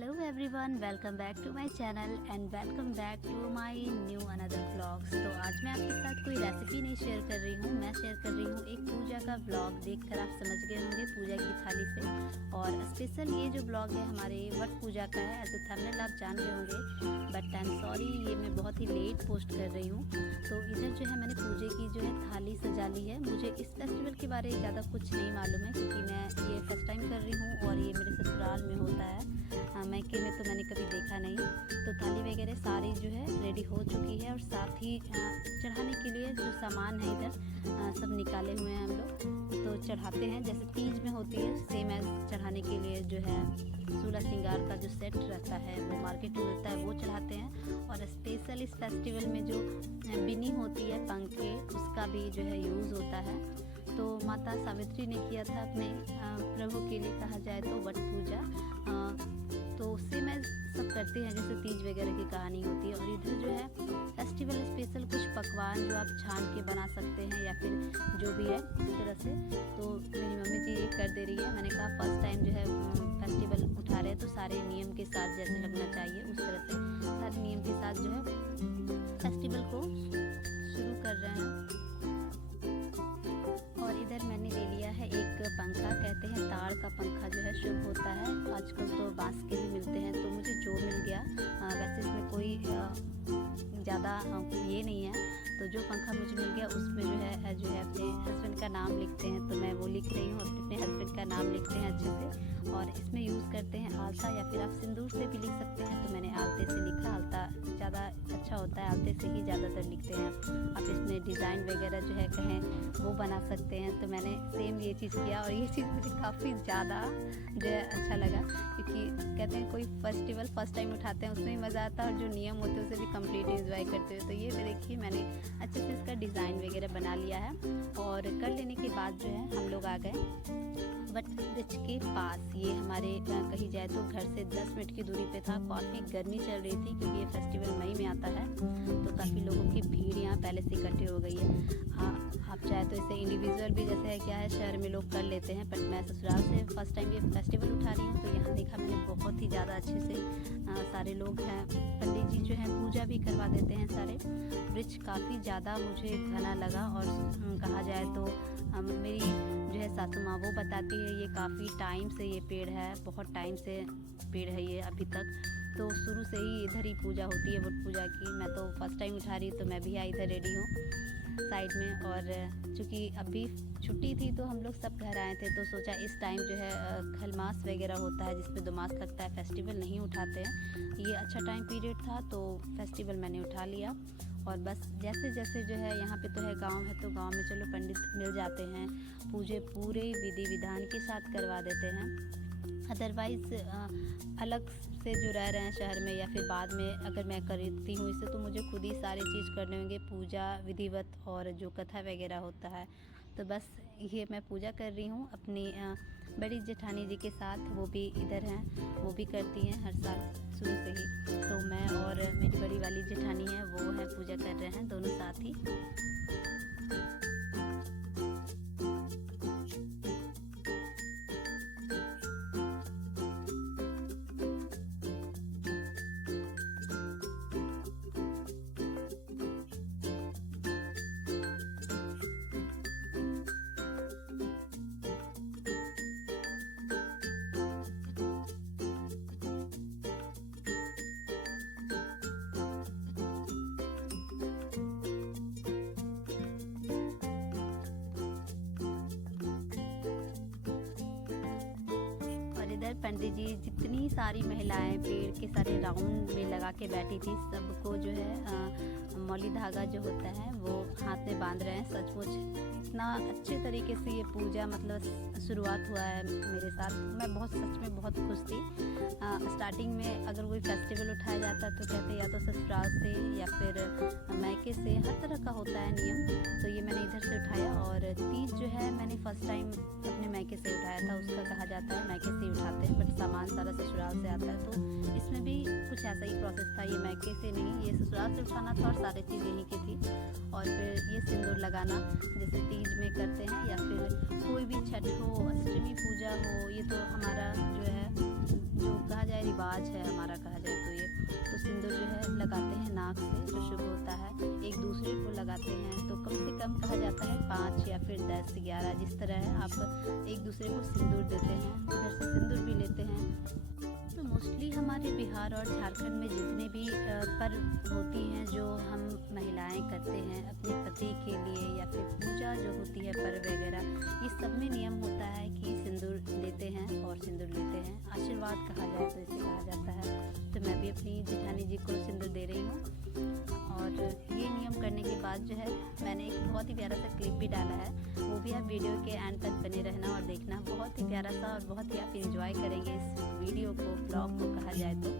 Hello everyone, welcome back to my channel and welcome back to my new another vlogs। तो आज मैं आपके साथ कोई रेसिपी नहीं शेयर कर रही हूँ, मैं शेयर कर रही हूँ एक पूजा का ब्लॉग। देखकर आप समझ गए होंगे पूजा की थाली से। और स्पेशल ये जो ब्लॉग है हमारे वट पूजा का है, एज ए थंबनेल आप जान गए होंगे, बट आई एम सॉरी ये मैं बहुत ही लेट पोस्ट कर रही हूँ। तो इधर जो है मैंने पूजे की जो है थाली सजा ली है। मुझे इस फेस्टिवल के बारे में ज़्यादा कुछ नहीं मालूम है क्योंकि मैं ये फर्स्ट टाइम कर रही हूँ और ये मेरे ससुराल में होता है, मैके में तो मैंने कभी देखा नहीं। तो थाली वगैरह सारी जो है रेडी हो चुकी है और साथ ही चढ़ाने के लिए जो सामान है इधर सब निकाले हुए हैं हम लोग। तो चढ़ाते हैं जैसे तीज में होती है सेम एज चढ़ाने के लिए जो है सूला श्रृंगार का जो सेट रहता है वो मार्केट में मिलता है, वो चढ़ाते हैं। और स्पेशल इस फेस्टिवल में जो बिनी होती है पंखे, उसका भी जो है यूज़ होता है। तो माता सावित्री ने किया था अपने प्रभु के लिए कहा जाए तो वट पूजा। तो उससे मैं सब करते हैं जैसे तीज वगैरह की कहानी होती है। और इधर जो है फेस्टिवल स्पेशल कुछ पकवान जो आप छान के बना सकते हैं या फिर जो भी है इस तरह से। तो मेरी मम्मी जी ये कर दे रही है। मैंने कहा फर्स्ट टाइम जो है फेस्टिवल उठा रहे हैं तो सारे नियम के साथ जैसे लगना चाहिए उस तरह से सारे नियम के साथ जो है फेस्टिवल को शुरू कर रहे हैं। और इधर मैंने ले लिया है एक पंखा, कहते हैं ताड़ का पंखा जो है शुभ होता है। आजकल तो बांस के भी मिलते हैं, तो मुझे जो मिल गया, वैसे इसमें कोई ज़्यादा ये नहीं है। तो जो पंखा मुझे मिल गया उसमें जो है अपने हस्बैंड का नाम लिखते हैं, तो मैं वो लिख रही हूँ, अपने हस्बैंड का नाम लिखते हैं अच्छे से। और इसमें यूज़ करते हैं आलता या फिर आप सिंदूर से भी लिख सकते हैं। तो मैंने आलते से लिखा, आलता ज़्यादा अच्छा होता है, आलते से ही ज़्यादातर लिखते हैं। आप इसमें डिज़ाइन वगैरह जो है कहें वो बना सकते हैं। तो मैंने सेम ये चीज़ किया और ये चीज़ मुझे काफ़ी ज़्यादा जो है अच्छा लगा क्योंकि कहते हैं कोई फेस्टिवल फर्स्ट टाइम उठाते हैं उसमें ही मज़ा आता है और जो नियम होते हैं उसे भी कंप्लीट एंजॉय करते हैं। तो ये देखिए मैंने अच्छे से इसका डिज़ाइन वगैरह बना लिया है। और कर लेने के बाद जो है हम लोग आ गए वट वृक्ष के पास। ये हमारे कही जाए तो घर से 10 मिनट की दूरी पे था। काफ़ी गर्मी चल रही थी क्योंकि ये फेस्टिवल मई में आता है, तो काफ़ी लोगों की भीड़ यहाँ पहले से इकट्ठी हो गई है। हाँ, आप चाहे तो इसे इंडिविजुअल भी जैसे है क्या है शहर में लोग कर लेते हैं, बट मैं ससुराल से फर्स्ट टाइम ये फेस्टिवल उठा रही हूँ। तो यहाँ देखा मैंने बहुत ही ज़्यादा अच्छे से सारे लोग हैं, पंडित जी जो है पूजा भी करवा देते हैं सारे। वृक्ष काफ़ी ज़्यादा मुझे घना लगा और कहा जाए तो मेरी जो है सासू माँ वो बताती है ये काफ़ी टाइम से ये पेड़ है, बहुत टाइम से पेड़ है ये अभी तक। तो शुरू से ही इधर ही पूजा होती है वट पूजा की। मैं तो फर्स्ट टाइम उठा रही तो मैं भी यहाँ इधर रेडी हूँ साइड में। और चूँकि अभी छुट्टी थी तो हम लोग सब घर आए थे, तो सोचा इस टाइम जो है खलमास वगैरह होता है जिसमें 2 मास लगता है, फेस्टिवल नहीं उठाते हैं। ये अच्छा टाइम पीरियड था तो फेस्टिवल मैंने उठा लिया। और बस जैसे जैसे जो है यहाँ पे तो है गांव है तो गांव में चलो पंडित मिल जाते हैं, पूजे पूरे विधि विधान के साथ करवा देते हैं। अदरवाइज़ अलग से जो रह रहे हैं शहर में या फिर बाद में अगर मैं करती हूँ इसे तो मुझे खुद ही सारी चीज़ करने होंगे, पूजा विधिवत और जो कथा वगैरह होता है। तो बस ये मैं पूजा कर रही हूँ अपनी बड़ी जेठानी जी के साथ, वो भी इधर हैं, वो भी करती हैं हर साल शुरू से ही। तो मैं और मेरी बड़ी वाली जेठानी है वो है पूजा कर रहे हैं दोनों साथ ही। इधर पंडित जी जितनी सारी महिलाएं पेड़ के सारे राउंड में लगा के बैठी थी, सबको जो है मौली धागा जो होता है वो हाथ में बांध रहे हैं। सचमुच इतना अच्छे तरीके से ये पूजा मतलब शुरुआत हुआ है मेरे साथ। मैं बहुत सच में बहुत खुश थी। स्टार्टिंग में अगर कोई फेस्टिवल उठाया जाता तो कहते या तो ससुराल से या फिर मायके से, हर तरह का होता है नियम। तो ये मैंने इधर से उठाया। और तीज जो है मैंने फर्स्ट टाइम अपने मायके से उठाया था, उसका कहा जाता है मायके से ही उठाते हैं, बट सामान सारा ससुराल से आता है। तो इसमें भी कुछ ऐसा ही प्रोसेस था, ये मायके से नहीं, ये ससुराल से उठाना था और सारी चीज़ यहीं की थी। और फिर ये सिंदूर लगाना जैसे तीज में करते हैं या फिर कोई भी छठ हो, अष्टमी पूजा हो, ये तो हमारा जो है जो कहा जाए रिवाज है हमारा कहा जाए तो ये। तो सिंदूर जो है लगाते हैं नाक से, जो शुभ होता है। एक दूसरे को लगाते हैं तो कम से कम कहा जाता है 5 या फिर 10 11 जिस तरह है आप एक दूसरे को सिंदूर देते हैं, उधर से सिंदूर भी लेते हैं। तो मोस्टली हमारे बिहार और झारखंड में जितने भी पर्व होती हैं जो हम महिलाएं करते हैं अपने पति के लिए या फिर पूजा जो होती है पर्व वगैरह, इस सब में नियम होता है कि सिंदूर देते हैं और सिंदूर लेते हैं। आशीर्वाद कहा जाए तो इसे कहा जाता है। तो मैं भी अपनी जेठानी जी को सिंदूर दे रही हूँ। और ये नियम करने के बाद जो है मैंने एक बहुत ही प्यारा सा क्लिप भी डाला है, वो भी आप वीडियो के एंड तक बने रहना और देखना। बहुत ही प्यारा सा और बहुत ही आप इंजॉय करेंगे इस वीडियो को, ब्लॉग को कहा जाए तो।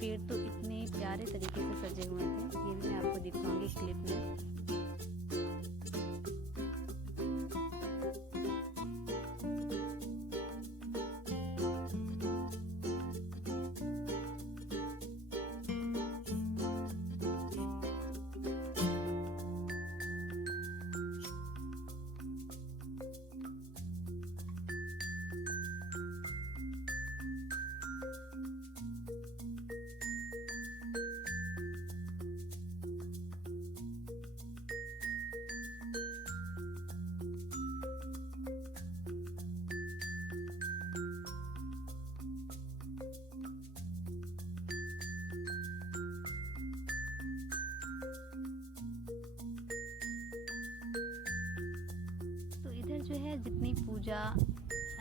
पेड़ तो इतने प्यारे तरीके से सजे हुए थे, ये भी मैं आपको दिखाऊंगी क्लिप में। जो है जितनी पूजा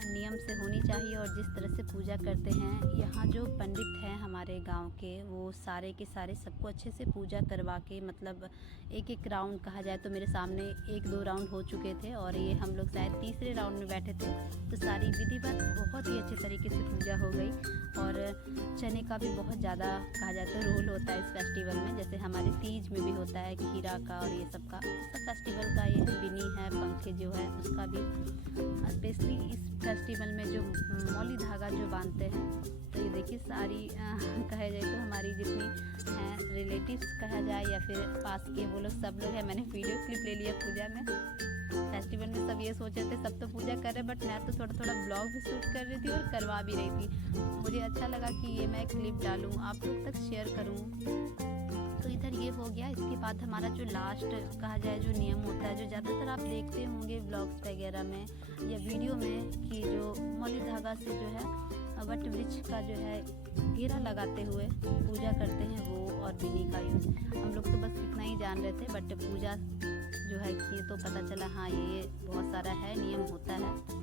नियम से होनी चाहिए और जिस तरह से पूजा करते हैं, यहाँ जो पंडित हैं हमारे गांव के, वो सारे के सारे सबको अच्छे से पूजा करवा के, मतलब एक एक राउंड कहा जाए तो मेरे सामने 1-2 राउंड हो चुके थे और ये हम लोग शायद तीसरे राउंड में बैठे थे। तो सारी विधिवत बहुत ही अच्छे तरीके से पूजा हो गई। और चने का भी बहुत ज़्यादा कहा जाए तो रोल होता है इस फेस्टिवल में, जैसे हमारे तीज में भी होता है खीरा का और ये सब का। सब फेस्टिवल का ये बिनी है, पंखे जो है उसका भी, स्पेशली इस फेस्टिवल में जो मौली धागा जो बांधते हैं। तो ये देखिए सारी कहा जाए तो हमारी जितनी हैं रिलेटिव्स कहा जाए या फिर पास के, वो लोग सब लोग हैं। मैंने वीडियो क्लिप ले लिया पूजा में। फेस्टिवल में सब ये सोच रहे थे सब तो पूजा कर रहे, बट मैं तो थोड़ा थोड़ा ब्लॉग भी शूट कर रही थी और करवा भी रही थी। मुझे अच्छा लगा कि ये मैं क्लिप डालूँ, आप लोग तक शेयर करूँ। तो इधर ये हो गया। इसके बाद हमारा जो लास्ट कहा जाए जो नियम होता है, जो ज़्यादातर आप देखते होंगे ब्लॉग्स वगैरह में या वीडियो में, कि जो मौली धागा से जो है वट वृक्ष का जो है घेरा लगाते हुए पूजा करते हैं वो, और बिनी का यूज़। हम लोग तो बस इतना ही जान रहे थे, बट पूजा जो है किए तो पता चला हाँ ये बहुत सारा है, नियम होता है।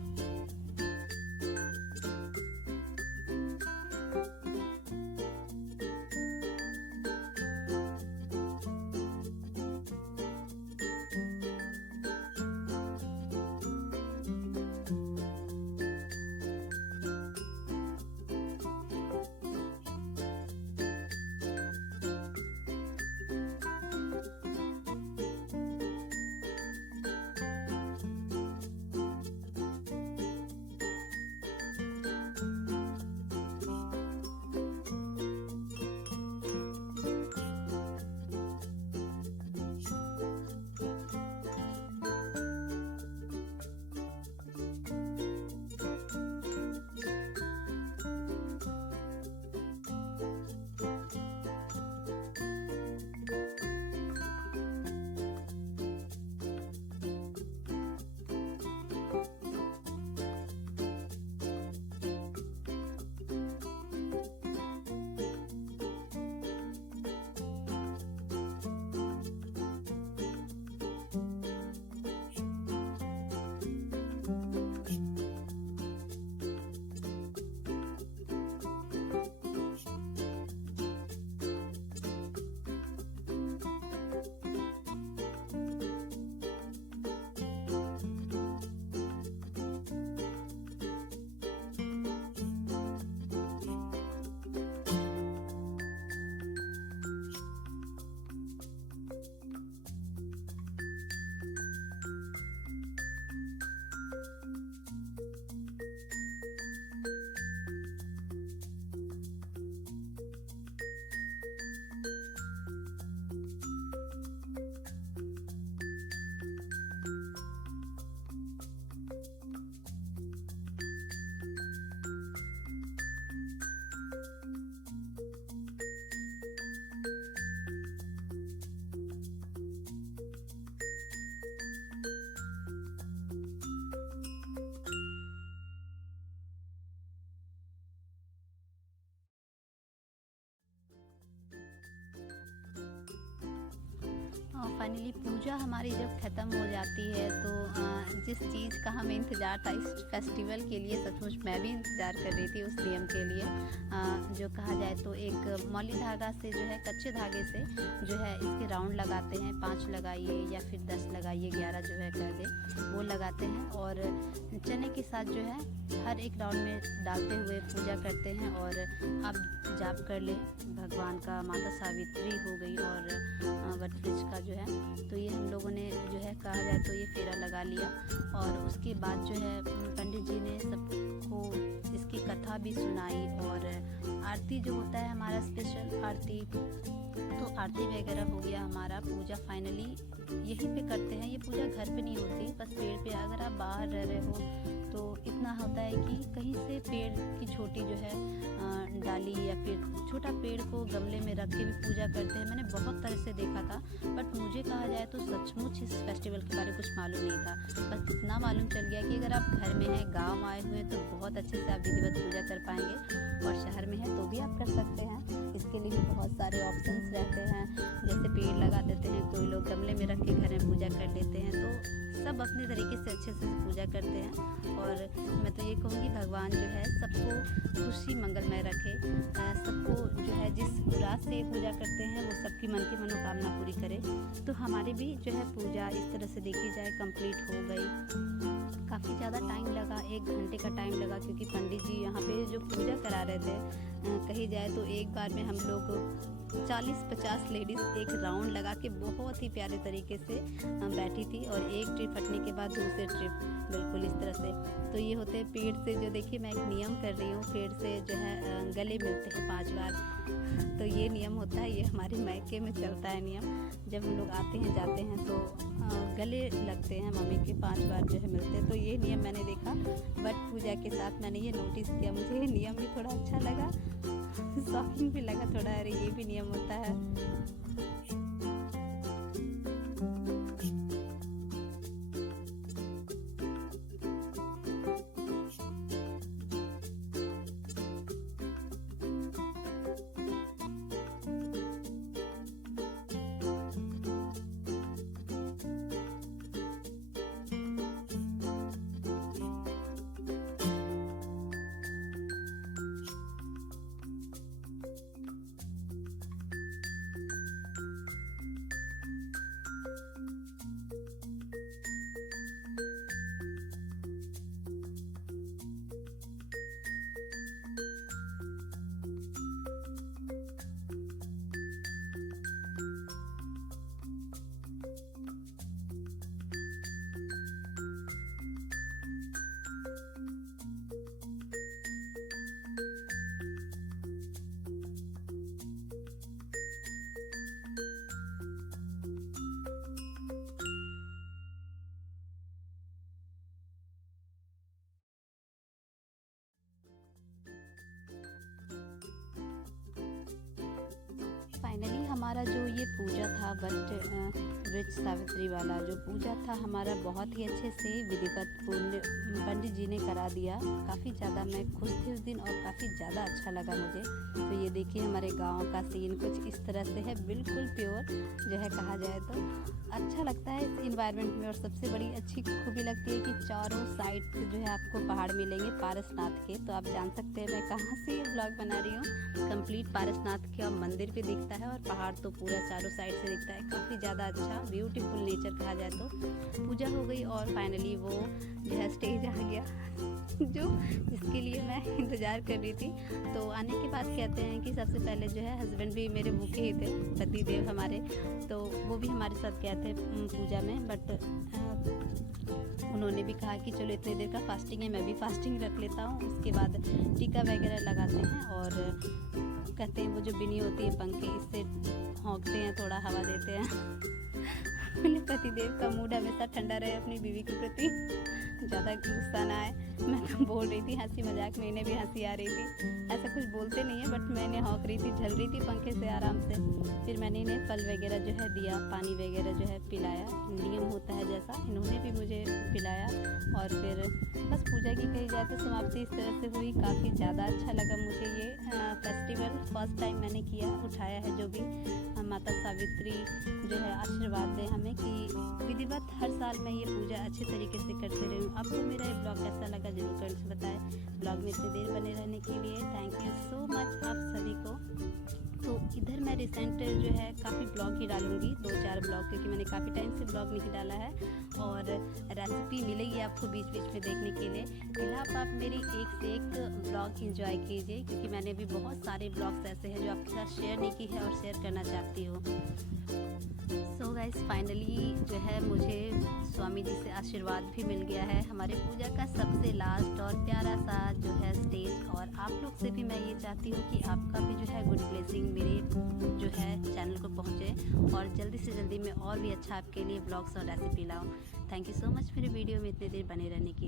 फाइनली पूजा हमारी जब ख़त्म हो जाती है तो जिस चीज़ का हमें इंतज़ार था इस फेस्टिवल के लिए, सचमुच मैं भी इंतज़ार कर रही थी उस नियम के लिए। जो कहा जाए तो एक मौली धागा से जो है, कच्चे धागे से जो है इसके राउंड लगाते हैं, 5 लगाइए या फिर 10 लगाइए, 11 जो है कर दे वो लगाते हैं और चने के साथ जो है हर एक राउंड में डालते हुए पूजा करते हैं। और अब जाप कर ले भगवान का, माता सावित्री हो गई और वटवृक्ष का जो है, तो ये हम लोगों ने जो है कहा जाए तो ये फेरा लगा लिया। और उसके बाद जो है पंडित जी ने सबको इसकी कथा भी सुनाई और आरती जो होता है हमारा स्पेशल आरती, तो आरती वगैरह हो गया हमारा। पूजा फाइनली यहीं पे करते हैं, ये पूजा घर पे नहीं होती, बस पेड़ पे। अगर आप बाहर रह रहे हो तो इतना होता है कि कहीं से पेड़ की छोटी जो है डाली या फिर छोटा पेड़ को गमले में रख के भी पूजा करते हैं। मैंने बहुत तरह से देखा था, बट मुझे कहा जाए तो सचमुच इस फेस्टिवल के बारे में कुछ मालूम नहीं था। बस इतना मालूम चल गया कि अगर आप घर में हैं, गांव आए हुए हैं, तो बहुत अच्छे से आप विधिवत पूजा कर पाएंगे, और शहर में हैं तो भी आप कर सकते हैं। इसके लिए भी बहुत सारे ऑप्शंस रहते हैं, जैसे पेड़ लगा देते हैं, कोई लोग गमले में रख के घर में पूजा कर लेते हैं, तो सब अपने तरीके से अच्छे से पूजा करते हैं। और मैं तो ये कहूँगी भगवान जो है सबको खुशी मंगलमय रखे, सबको जो है जिस रात से पूजा करते हैं वो सबकी मन की मनोकामना पूरी करे। तो हमारी भी जो है पूजा इस तरह से देखी जाए कंप्लीट हो गई। काफ़ी ज़्यादा टाइम लगा, 1 घंटे का टाइम लगा, क्योंकि पंडित जी यहाँ पे जो पूजा करा रहे थे, कही जाए तो एक बार में हम लोग 40-50 लेडीज़ एक राउंड लगा के बहुत ही प्यारे तरीके से बैठी थी, और एक ट्रिप हटने के बाद दूसरे ट्रिप बिल्कुल इस तरह से। तो ये होते हैं पेड़ से, जो देखिए मैं एक नियम कर रही हूँ, पेड़ से जो है गले मिलते हैं 5 बार। तो ये नियम होता है, ये हमारे मायके में चलता है नियम। जब हम लोग आते हैं जाते हैं तो गले लगते हैं मम्मी के, 5 बार जो है मिलते हैं। तो ये नियम मैंने देखा, बट पूजा के साथ मैंने ये नोटिस किया, मुझे ये नियम भी थोड़ा अच्छा लगा, शॉकिंग भी लगा थोड़ा, अरे ये भी नियम होता है। फाइनली हमारा जो ये पूजा था, वृक्ष सावित्री वाला जो पूजा था हमारा, बहुत ही अच्छे से विधिवत पंडित जी ने करा दिया। काफ़ी ज़्यादा मैं खुश थी उस दिन, और काफ़ी ज़्यादा अच्छा लगा मुझे। तो ये देखिए हमारे गांव का सीन कुछ इस तरह से है, बिल्कुल प्योर जो है कहा जाए तो। अच्छा लगता है इस इन्वायरमेंट में, और सबसे बड़ी अच्छी खूबी लगती है कि चारों साइड से जो है आपको पहाड़ मिलेंगे पारसनाथ के। तो आप जान सकते हैं मैं कहाँ से ये ब्लॉग बना रही हूँ। कंप्लीट पारसनाथ का मंदिर भी दिखता है, और पहाड़ तो पूरा चारों साइड से दिखता है। काफ़ी ज़्यादा अच्छा ब्यूटीफुल नेचर कहा जाए तो। पूजा हो गई और फाइनली वो जो है स्टेज आ गया जो जिसके लिए मैं इंतज़ार कर रही थी। तो आने के बाद कहते हैं कि सबसे पहले जो है हस्बैंड भी मेरे भूखे ही थे, पति देव हमारे, तो वो भी हमारे साथ गए थे पूजा में। बट उन्होंने भी कहा कि चलो इतनी देर का फास्टिंग है, मैं भी फास्टिंग रख लेता हूँ। उसके बाद टीका वगैरह लगाते हैं, और कहते हैं वो जो बिनी होती है पंखे, इससे होंकते हैं, थोड़ा हवा देते हैं। मेरे पतिदेव का मूड हमेशा ठंडा रहे अपनी बीवी के प्रति, ज़्यादा गुस्सा ना आए। मैं तो बोल रही थी हंसी मजाक में, इन्हें भी हंसी आ रही थी। ऐसा कुछ बोलते नहीं है, बट मैंने हौंक रही थी, झल रही थी पंखे से आराम से। फिर मैंने इन्हें फल वगैरह जो है दिया, पानी वगैरह जो है पिलाया, नियम होता है जैसा, इन्होंने भी मुझे पिलाया। और फिर बस पूजा की कही जाए तो समाप्ति इस तरह से हुई। काफ़ी ज़्यादा अच्छा लगा मुझे ये फेस्टिवल। फर्स्ट टाइम मैंने किया उठाया है, जो भी माता सावित्री जो है आशीर्वाद दें हमें कि विधिवत हर साल मैं ये पूजा अच्छे तरीके से करते रहूँ। आपको मेरा ये ब्लॉग कैसा लगा ज़रूर कमेंट्स में बताएं। ब्लॉग में इतनी देर बने रहने के लिए थैंक यू सो मच आप सभी को। तो इधर मैं रिसेंट जो है काफ़ी ब्लॉग ही डालूँगी, 2-4 ब्लॉग, क्योंकि मैंने काफ़ी टाइम से ब्लॉग नहीं डाला है और रेसिपी मिलेगी आपको बीच बीच में देखने के लिए। फिलहाल आप मेरी एक से एक ब्लॉग इंजॉय कीजिए, क्योंकि मैंने भी बहुत सारे ब्लॉग्स ऐसे हैं जो आपके साथ शेयर नहीं की है और शेयर करना चाहती हूँ। सो गाइस फाइनली जो है मुझे स्वामी जी से आशीर्वाद भी मिल गया है, हमारे पूजा का सबसे लास्ट और प्यारा सा जो है स्टेज। और आप लोग से भी मैं ये चाहती हूँ कि आपका भी जो है गुड ब्लेसिंग मेरे जो है चैनल को पहुँचे और जल्दी से जल्दी मैं और भी अच्छा आपके लिए ब्लॉग्स और रेसिपी लाऊँ। थैंक यू सो मच मेरे वीडियो में इतने देर बने रहने की।